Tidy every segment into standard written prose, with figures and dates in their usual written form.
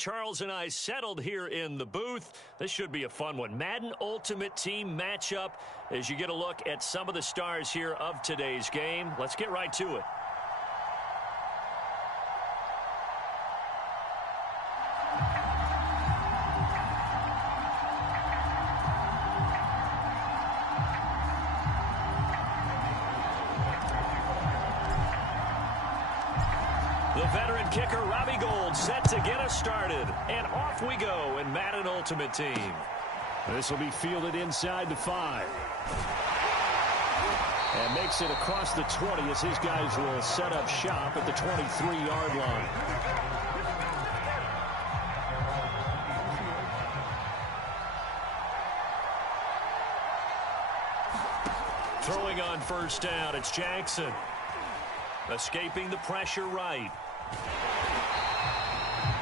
Charles and I settled here in the booth. This should be a fun one. Madden Ultimate Team matchup as you get a look at some of the stars here of today's game. Let's get right to it. The veteran kicker, Robbie Gould, set to get us started. And off we go in Madden Ultimate Team. This will be fielded inside the 5. And makes it across the 20 as his guys will set up shop at the 23-yard line. Throwing on first down, it's Jackson. Escaping the pressure right.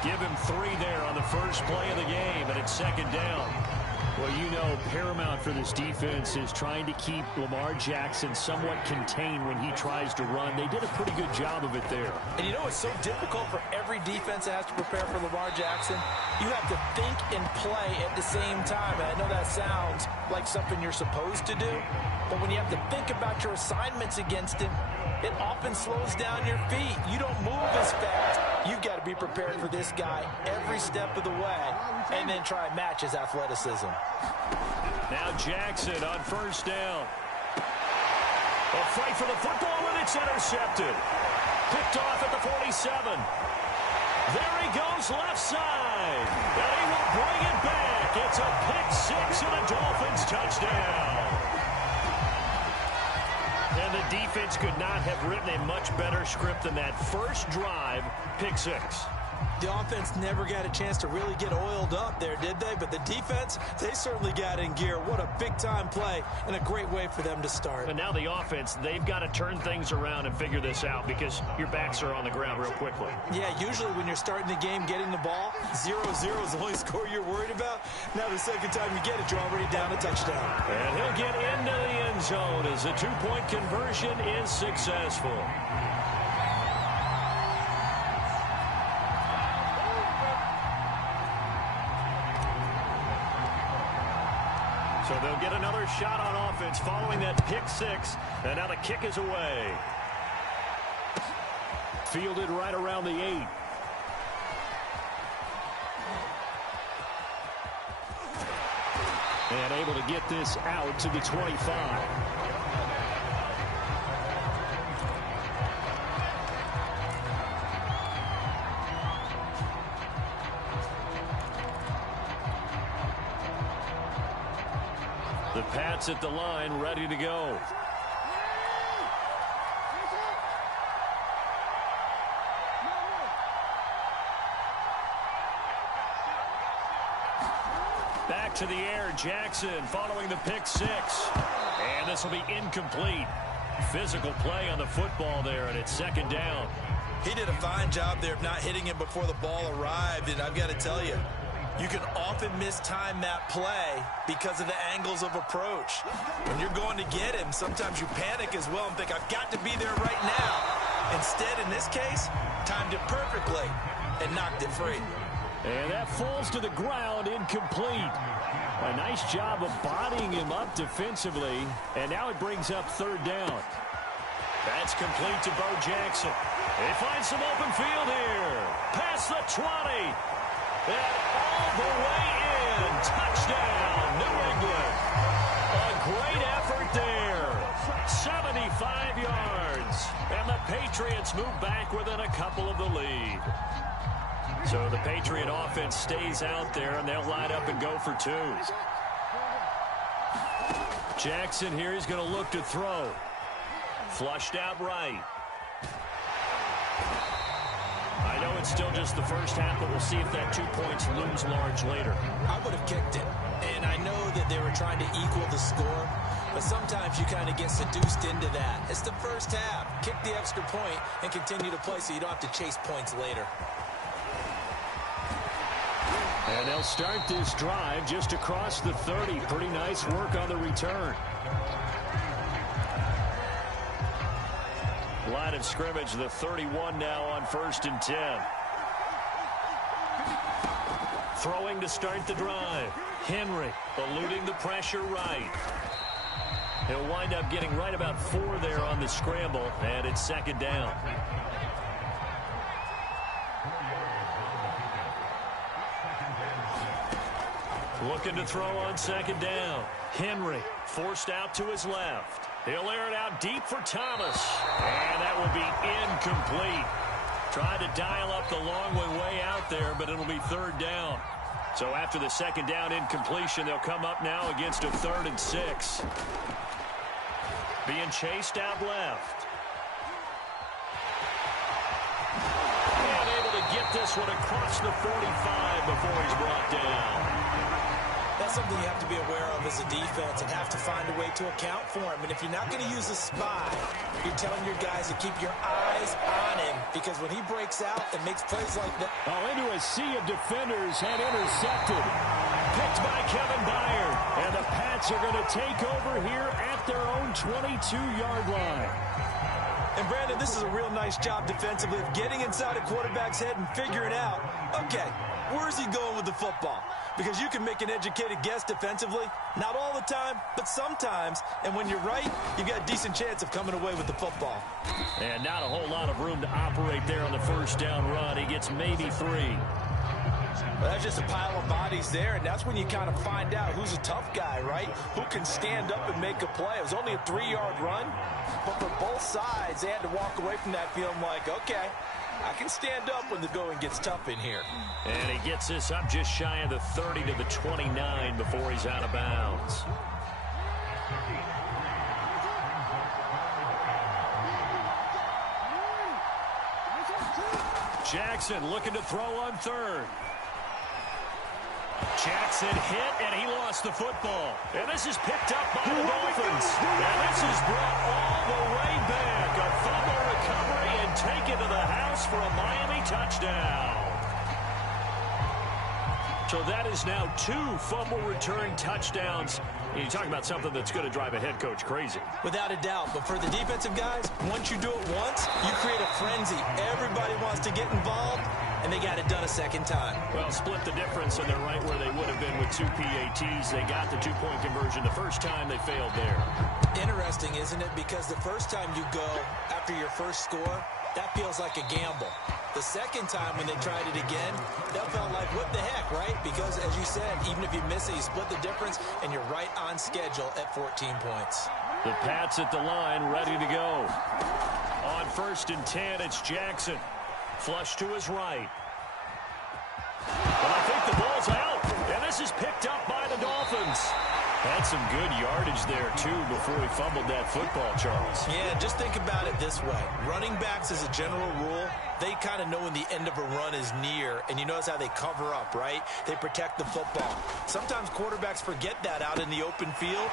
Give him 3 there on the first play of the game, and it's second down. Well, you know, paramount for this defense is trying to keep Lamar Jackson somewhat contained when he tries to run. They did a pretty good job of it there. And you know it's so difficult for every defense that has to prepare for Lamar Jackson? You have to think and play at the same time. And I know that sounds like something you're supposed to do, but when you have to think about your assignments against him, it often slows down your feet. You don't move as fast. You've got to be prepared for this guy every step of the way and then try and match his athleticism. Now Jackson on first down. A fight for the football, and it's intercepted. Picked off at the 47. There he goes left side. And he will bring it back. It's a pick 6 and a Dolphins touchdown. And the defense could not have written a much better script than that first drive, pick 6. The offense never got a chance to really get oiled up there, did they? But the defense, they certainly got in gear. What a big-time play and a great way for them to start. And now the offense, they've got to turn things around and figure this out because your backs are on the ground real quickly. Yeah, usually when you're starting the game getting the ball, 0-0 is the only score you're worried about. Now the second time you get it, you're already down a touchdown. And he'll get into the end zone as the 2-point conversion is successful. So they'll get another shot on offense following that pick 6. And now the kick is away. Fielded right around the 8. And able to get this out to the 25. The Pats at the line, ready to go. Back to the air, Jackson following the pick 6. And this will be incomplete. Physical play on the football there, and it's second down. He did a fine job there of not hitting him before the ball arrived, and I've got to tell you, you can often mistime that play because of the angles of approach. When you're going to get him, sometimes you panic as well and think, I've got to be there right now. Instead, in this case, timed it perfectly and knocked it free. And that falls to the ground, incomplete. A nice job of bodying him up defensively, and now it brings up third down. That's complete to Bo Jackson. He finds some open field here. Past the 20. And all the way in. Touchdown, New England. A great effort there. 75 yards. And the Patriots move back within a couple of the lead. So the Patriot offense stays out there, and they'll line up and go for 2. Jackson here, he's going to look to throw. Flushed out right. I know it's still just the first half, but we'll see if that 2 points looms large later. I would have kicked it, and I know that they were trying to equal the score, but sometimes you kind of get seduced into that. It's the first half. Kick the extra point and continue to play so you don't have to chase points later. And they'll start this drive just across the 30. Pretty nice work on the return. Line of scrimmage, the 31 now on 1st and 10. Throwing to start the drive. Henry eluding the pressure right. He'll wind up getting right about 4 there on the scramble, and it's second down. Looking to throw on second down. Henry forced out to his left. He'll air it out deep for Thomas. And that will be incomplete. Tried to dial up the long way out there, but it'll be third down. So after the second down incompletion, they'll come up now against a 3rd and 6. Being chased out left. And able to get this one across the 45 before he's brought down. That's something you have to be aware of as a defense and have to find a way to account for him. And if you're not going to use a spy, you're telling your guys to keep your eyes on him, because when he breaks out and makes plays like that. Oh, into a sea of defenders and intercepted. Picked by Kevin Byard. And the Pats are going to take over here at their own 22-yard line. And, Brandon, this is a real nice job defensively of getting inside a quarterback's head and figuring out, okay, where's he going with the football? Because you can make an educated guess defensively. Not all the time, but sometimes. And when you're right, you've got a decent chance of coming away with the football. And not a whole lot of room to operate there on the first down run. He gets maybe 3. Well, that's just a pile of bodies there, and that's when you kind of find out who's a tough guy, right? Who can stand up and make a play. It was only a 3-yard run, but for both sides, they had to walk away from that feeling like, okay, I can stand up when the going gets tough in here. And he gets this up just shy of the 30 to the 29 before he's out of bounds. Jackson looking to throw on 3rd. Jackson hit, and he lost the football. And this is picked up by the Dolphins. And this is brought all the way back. A fumble recovery and taken to the house for a Miami touchdown. So that is now 2 fumble return touchdowns. You talk about something that's going to drive a head coach crazy. Without a doubt. But for the defensive guys, once you do it once, you create a frenzy. Everybody wants to get involved, and they got it done a second time. Well, split the difference, and they're right where they would have been with 2 PATs. They got the 2-point conversion the first time. They failed there. Interesting, isn't it? Because the first time you go after your first score, that feels like a gamble. The second time when they tried it again, that felt like, what the heck, right? Because, as you said, even if you miss it, you split the difference, and you're right on schedule at 14 points. The Pats at the line, ready to go. On 1st and 10, it's Jackson. Flush to his right. But I think the ball's out, and this is picked up by the Dolphins. Had some good yardage there, too, before he fumbled that football, Charles. Yeah, just think about it this way. Running backs, as a general rule, they kind of know when the end of a run is near, and you notice how they cover up, right? They protect the football. Sometimes quarterbacks forget that out in the open field.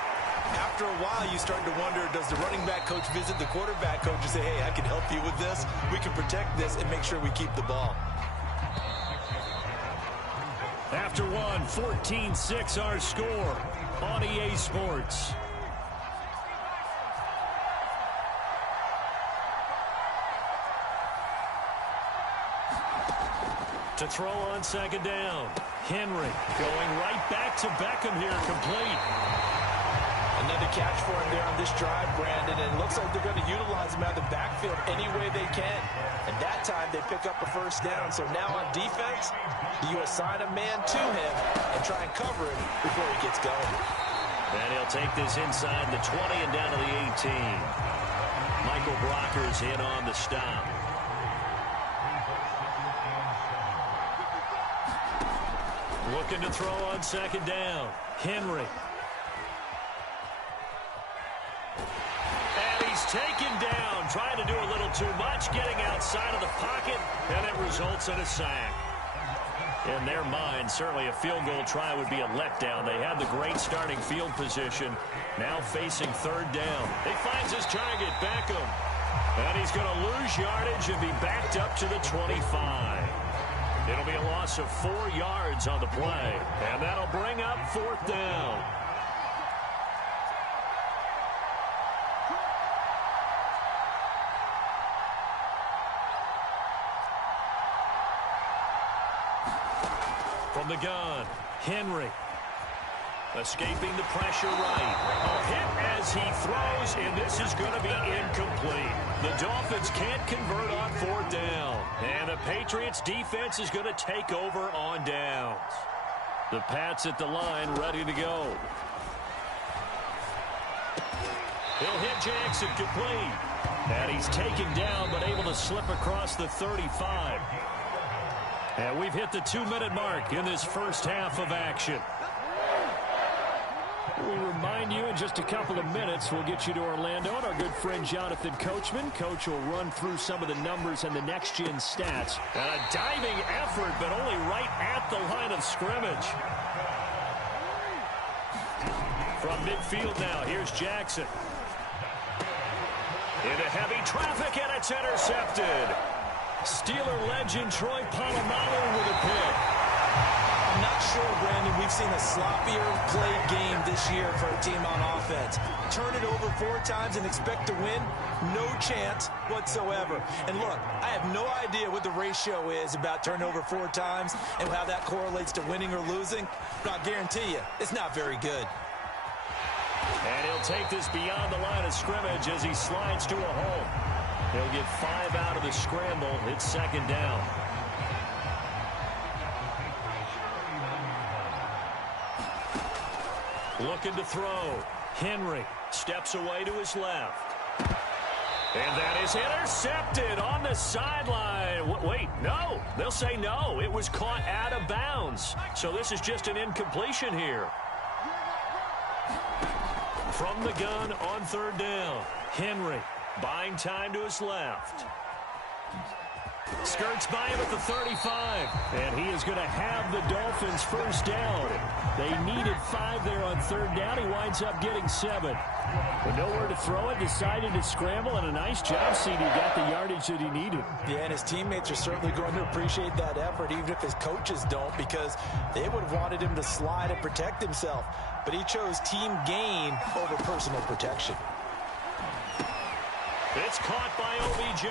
After a while, you start to wonder, does the running back coach visit the quarterback coach and say, hey, I can help you with this? We can protect this and make sure we keep the ball. After one, 14-6 our score on EA Sports. To throw on second down. Henry going right back to Beckham here, complete. Another catch for him there on this drive, Brandon, and it looks like they're going to utilize him out of the backfield any way they can. And that time they pick up a first down. So now on defense, you assign a man to him and try and cover him before he gets going. And he'll take this inside the 20 and down to the 18. Michael Brocker's in on the stop. Looking to throw on second down. Henry. And he's taken down, trying to do a little too much, getting outside of the pocket, and it results in a sack. In their mind, certainly a field goal try would be a letdown. They had the great starting field position, now facing third down. He finds his target, Beckham, and he's going to lose yardage and be backed up to the 25. It'll be a loss of 4 yards on the play, and that'll bring up fourth down. From From the gun, Henry. Escaping the pressure right. A hit as he throws, and this is going to be incomplete. The Dolphins can't convert on fourth down. And the Patriots defense is going to take over on downs. The Pats at the line ready to go. He'll hit Jackson complete. And he's taken down but able to slip across the 35. And we've hit the 2-minute mark in this first half of action. We'll remind you in just a couple of minutes, we'll get you to Orlando and our good friend Jonathan Coachman. Coach will run through some of the numbers and the next-gen stats. And a diving effort, but only right at the line of scrimmage. From midfield now, here's Jackson. Into heavy traffic, and it's intercepted. Steeler legend Troy Polamalu with a pick. I'm not sure, Brandon, we've seen a sloppier played game this year for a team on offense. Turn it over 4 times and expect to win? No chance whatsoever. And look, I have no idea what the ratio is about turning over 4 times and how that correlates to winning or losing, but I'll guarantee you, it's not very good. And he'll take this beyond the line of scrimmage as he slides to a hole. He'll get 5 out of the scramble. It's second down. Looking to throw. Henry steps away to his left. And that is intercepted on the sideline. Wait, no. They'll say no. It was caught out of bounds. So this is just an incompletion here. From the gun on third down. Henry buying time to his left. Skirts by him at the 35. And he is going to have the Dolphins first down. They needed 5 there on third down. He winds up getting 7. But nowhere to throw it, decided to scramble, and a nice job, CD. Got the yardage that he needed. Yeah, and his teammates are certainly going to appreciate that effort, even if his coaches don't, because they would have wanted him to slide and protect himself. But he chose team gain over personal protection. It's caught by OBJ.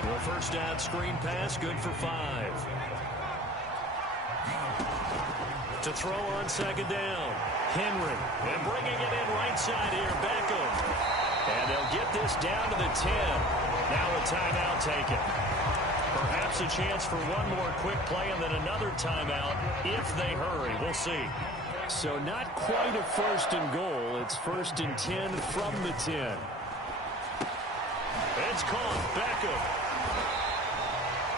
The first down screen pass, good for 5. To throw on second down. Henry. And bringing it in right side here, Beckham. And they'll get this down to the 10. Now a timeout taken. Perhaps a chance for one more quick play and then another timeout if they hurry. We'll see. So not quite a first and goal. It's first and 10 from the 10. It's caught. Beckham.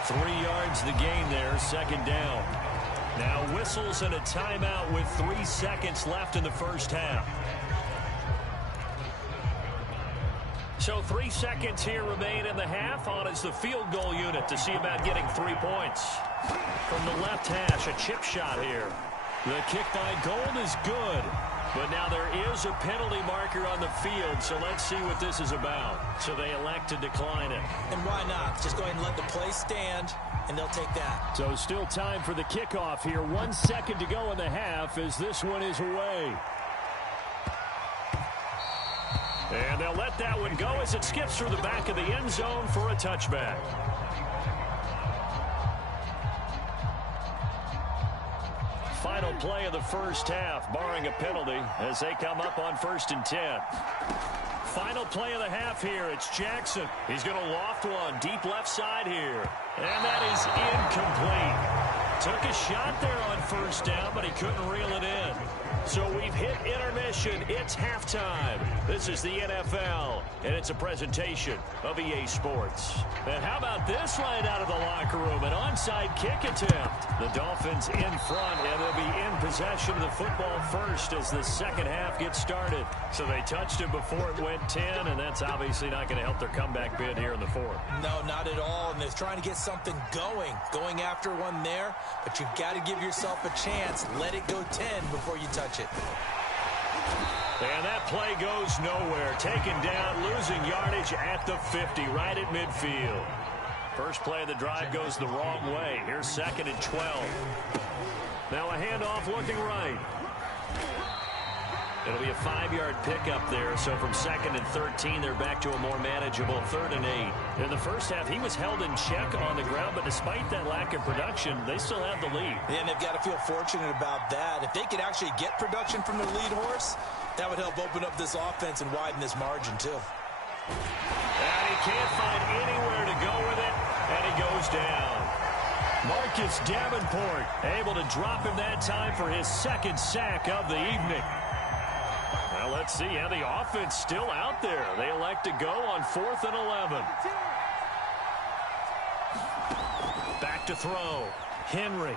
3 yards the gain there, second down. Now whistles and a timeout with 3 seconds left in the first half. So 3 seconds here remain in the half. On is the field goal unit to see about getting 3 points. From the left hash, a chip shot here. The kick by Gold is good. But now there is a penalty marker on the field, so let's see what this is about. So they elect to decline it. And why not? Just go ahead and let the play stand, and they'll take that. So still time for the kickoff here. 1 second to go in the half as this one is away. And they'll let that one go as it skips through the back of the end zone for a touchback. Final play of the first half, barring a penalty, as they come up on first and 10. Final play of the half here. It's Jackson. He's going to loft one deep left side here. And that is incomplete. Took a shot there on first down, but he couldn't reel it in. So we've hit intermission. It's halftime. This is the NFL, and it's a presentation of EA Sports. And how about this right out of the locker room? An onside kick attempt. The Dolphins in front, and they'll be in possession of the football first as the second half gets started. So they touched it before it went 10, and that's obviously not going to help their comeback bid here in the fourth. No, not at all, and they're trying to get something going after one there, but you've got to give yourself a chance. Let it go 10 before you touch it. And that play goes nowhere. Taken down, losing yardage at the 50, right at midfield. First play of the drive goes the wrong way. Here's second and 12. Now a handoff looking right. It'll be a 5-yard pickup there, so from 2nd and 13, they're back to a more manageable 3rd and 8. In the first half, he was held in check on the ground, but despite that lack of production, they still have the lead. And they've got to feel fortunate about that. If they could actually get production from their lead horse, that would help open up this offense and widen this margin, too. And he can't find anywhere to go with it, and he goes down. Marcus Davenport able to drop him that time for his 2nd sack of the evening. Well, let's see how the offense still out there. They elect to go on 4th and 11. Back to throw. Henry.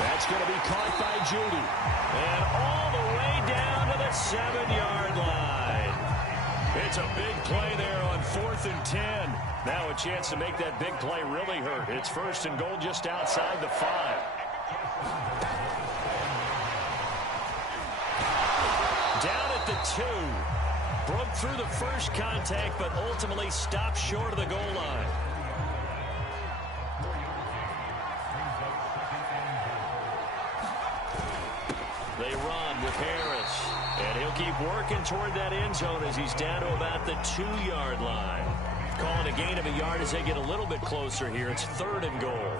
That's going to be caught by Judy. And all the way down to the 7-yard line. It's a big play there on 4th and 10. Now a chance to make that big play really hurt. It's 1st and goal just outside the 5. Down at the 2. Broke through the first contact, but ultimately stopped short of the goal line. They run with Harris. And he'll keep working toward that end zone as he's down to about the 2-yard line. Calling a gain of a yard as they get a little bit closer here. It's 3rd and goal.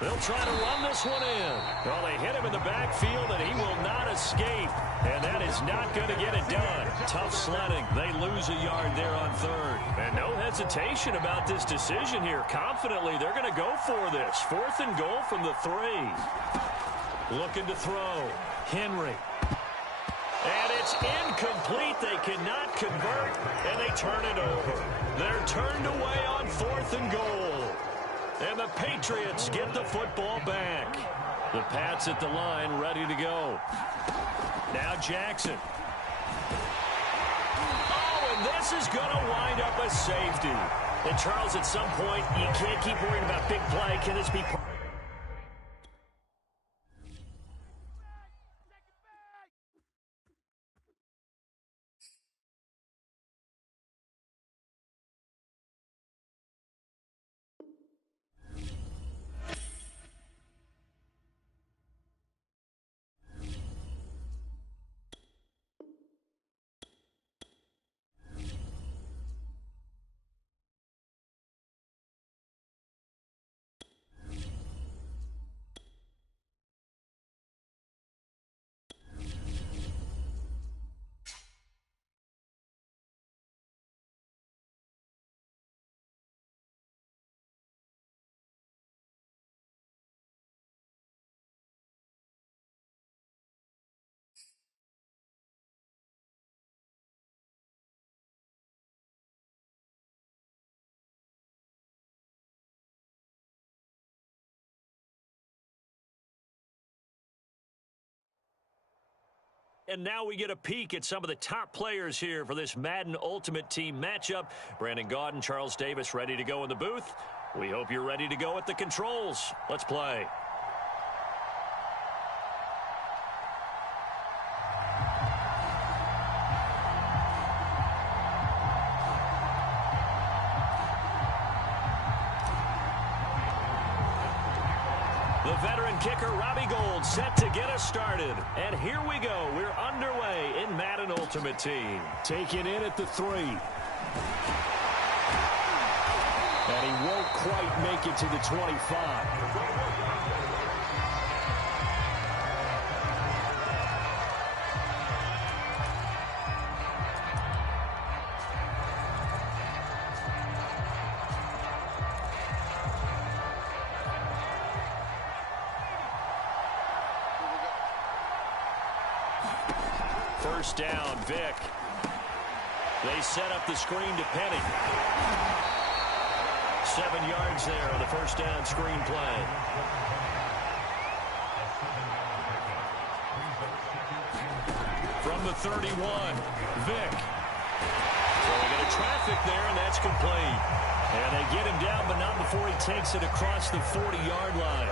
They'll try to run this one in. Well, they hit him in the backfield, and he will not escape. And that is not going to get it done. Tough sledding. They lose a yard there on 3rd. And no hesitation about this decision here. Confidently, they're going to go for this. 4th and goal from the 3. Looking to throw. Henry. And it's incomplete. They cannot convert, and they turn it over. They're turned away on 4th and goal. And the Patriots get the football back. The Pats at the line ready to go. Now Jackson. Oh, and this is going to wind up a safety. And Charles, at some point, you can't keep worrying about big play. Can this be... And now we get a peek at some of the top players here for this Madden Ultimate Team matchup. Brandon Gaudin, Charles Davis ready to go in the booth. We hope you're ready to go at the controls. Let's play. The veteran kicker, Robbie Gould, set to get us started. And here we go. We're underway in Madden Ultimate Team. Taken in at the 3. And he won't quite make it to the 25. First down, Vick. They set up the screen to Penny. 7 yards there on the first down screen play. From the 31, Vick. Throwing into traffic there, and that's complete. And they get him down, but not before he takes it across the 40-yard line.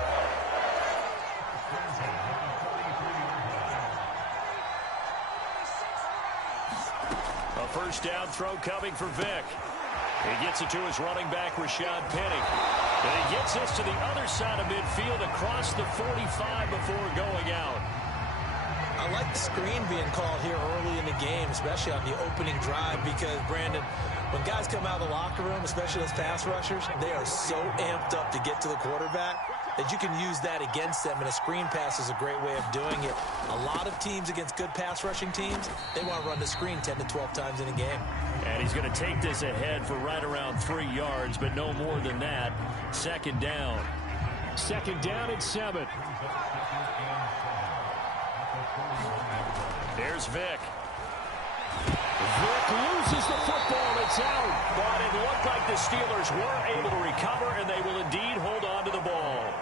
First down throw coming for Vick. He gets it to his running back, Rashad Penny. And he gets this to the other side of midfield across the 45 before going out. I like the screen being called here early in the game, especially on the opening drive, because, Brandon, when guys come out of the locker room, especially those pass rushers, they are so amped up to get to the quarterback that you can use that against them, and a screen pass is a great way of doing it. A lot of teams against good pass rushing teams, they want to run the screen 10 to 12 times in a game. And he's going to take this ahead for right around 3 yards, but no more than that. Second down. Second down and 7. There's Vic. Vic loses the football. It's out. But it looked like the Steelers were able to recover, and they will indeed hold on to the ball.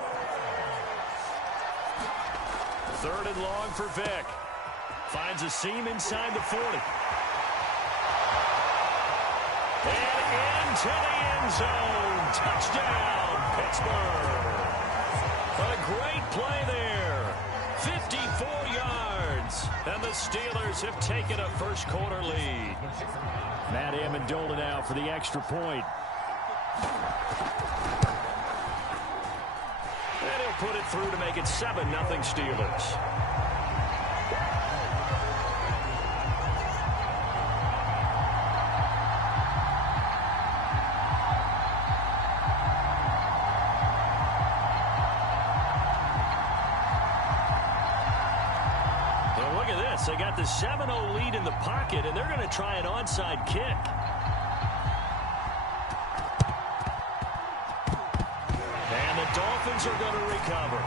Third and long for Vic. Finds a seam inside the 40. And into the end zone. Touchdown, Pittsburgh. A great play there. 54 yards. And the Steelers have taken a first quarter lead. Matt Amendola now for the extra point. And he'll put it through to make it 7-0 Steelers. They got the 7-0 lead in the pocket, and they're going to try an onside kick. And the Dolphins are going to recover.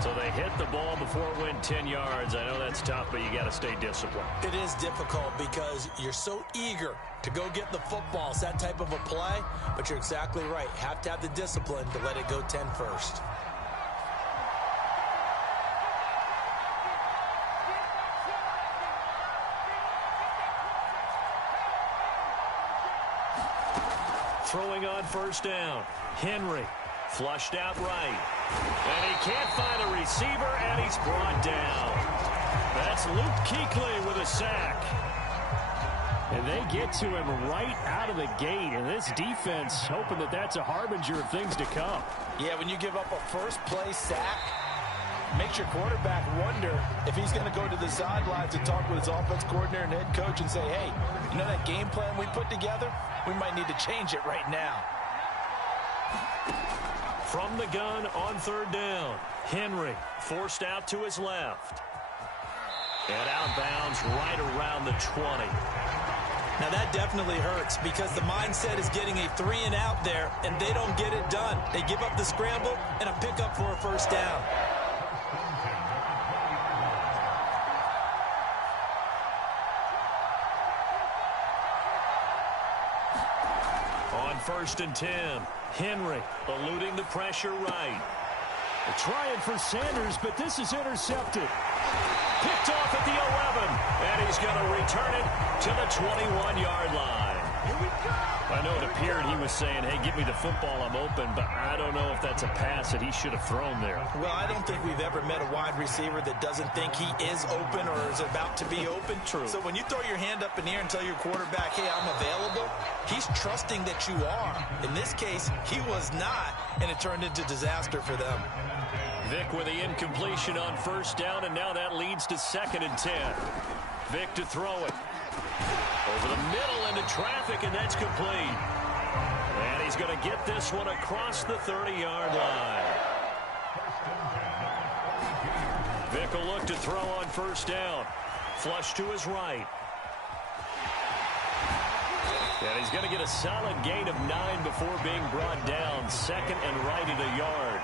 So they hit the ball before it went 10 yards. I know that's tough, but you got to stay disciplined. It is difficult because you're so eager to go get the football. It's that type of a play, but you're exactly right. Have to have the discipline to let it go 10 first. Throwing on first down. Henry flushed out right. And he can't find a receiver, and he's brought down. That's Luke Kuechly with a sack. And they get to him right out of the gate. And this defense hoping that that's a harbinger of things to come. Yeah, when you give up a first-play sack, makes your quarterback wonder if he's going to go to the sidelines and talk with his offense coordinator and head coach and say, hey, you know that game plan we put together? We might need to change it right now. From the gun on third down, Henry forced out to his left. And outbounds right around the 20. Now that definitely hurts because the mindset is getting a 3-and-out there, and they don't get it done. They give up the scramble and a pickup for a first down. On first and 10, Henry eluding the pressure right. They're trying for Sanders, but this is intercepted. Picked off at the 11, and he's going to return it to the 21-yard line. I know it appeared he was saying, hey, give me the football, I'm open, but I don't know if that's a pass that he should have thrown there. Well, I don't think we've ever met a wide receiver that doesn't think he is open or is about to be open. True. So when you throw your hand up in the air and tell your quarterback, hey, I'm available, he's trusting that you are. In this case, he was not, and it turned into disaster for them. Vic with the incompletion on first down, and now that leads to 2nd and 10. Vic to throw it. Over the middle into traffic, and that's complete. And he's going to get this one across the 30-yard line. Vic will look to throw on first down. Flush to his right. And he's going to get a solid gain of 9 before being brought down. 2nd and right at a yard.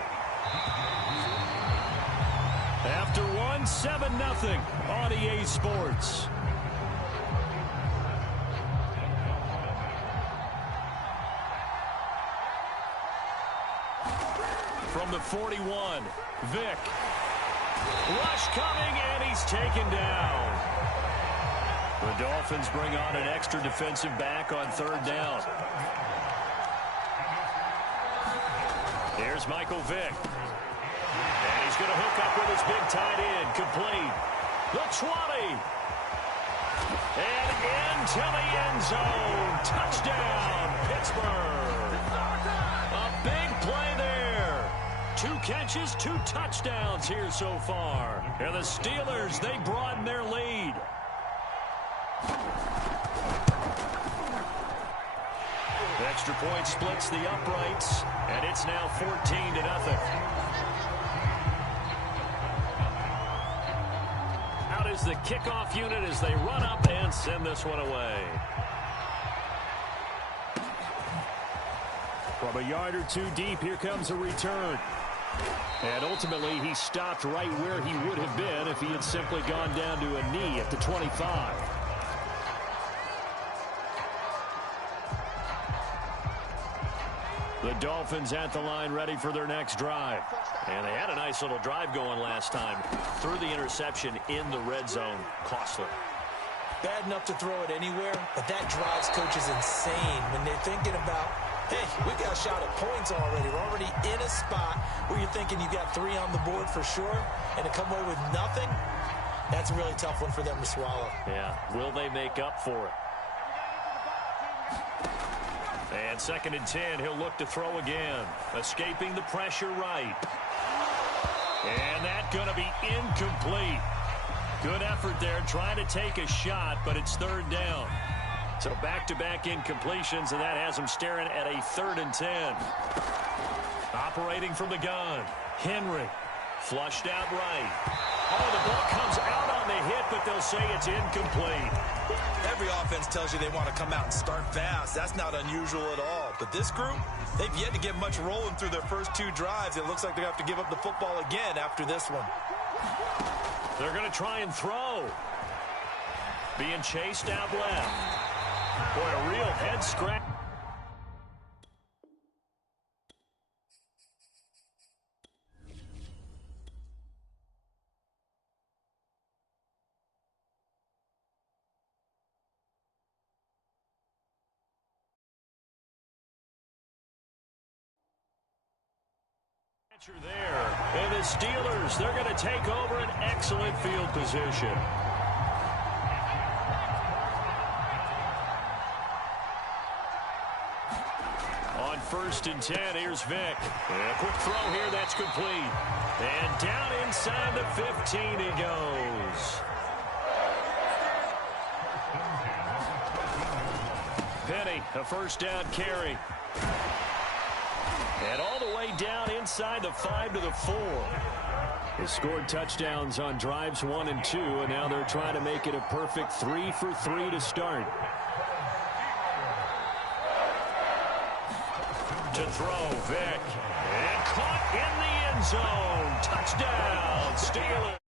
After one, 7-0 on EA Sports. From the 41, Vic. Rush coming, and he's taken down. The Dolphins bring on an extra defensive back on third down. Here's Michael Vick. is going to hook up with his big tight end. Complete. The 20. And into the end zone. Touchdown, Pittsburgh. A big play there. 2 catches, 2 touchdowns here so far. And the Steelers, they broaden their lead. Extra point splits the uprights, and it's now 14-0. Out is the kickoff unit as they run up and send this one away. From a yard or 2 deep, here comes a return. And ultimately, he stopped right where he would have been if he had simply gone down to a knee at the 25. The Dolphins at the line, ready for their next drive. And they had a nice little drive going last time. Threw the interception in the red zone. Costly. Bad enough to throw it anywhere, but that drives coaches insane when they're thinking about, hey, we got a shot at points already. We're already in a spot where you're thinking you got 3 on the board for sure, and to come away with nothing, that's a really tough one for them to swallow. Yeah, will they make up for it? And 2nd and 10, he'll look to throw again. Escaping the pressure right. And that's going to be incomplete. Good effort there, trying to take a shot, but it's 3rd down. So back-to-back incompletions, and that has him staring at a 3rd and 10. Operating from the gun. Henry. Flushed out right. Oh, the ball comes out on the hit, but they'll say it's incomplete. Every offense tells you they want to come out and start fast. That's not unusual at all. But this group, they've yet to get much rolling through their first 2 drives. It looks like they have to give up the football again after this one. They're going to try and throw. Being chased out left. Boy, a real head scratch. There. And the Steelers, they're going to take over an excellent field position. On 1st and 10, here's Vic. And a quick throw here, that's complete. And down inside the 15 he goes. Penny, a 1st down carry. And all the way down inside the 5 to the 4. They scored touchdowns on drives 1 and 2, and now they're trying to make it a perfect 3 for 3 to start. To throw, Vic. And caught in the end zone. Touchdown, Steelers.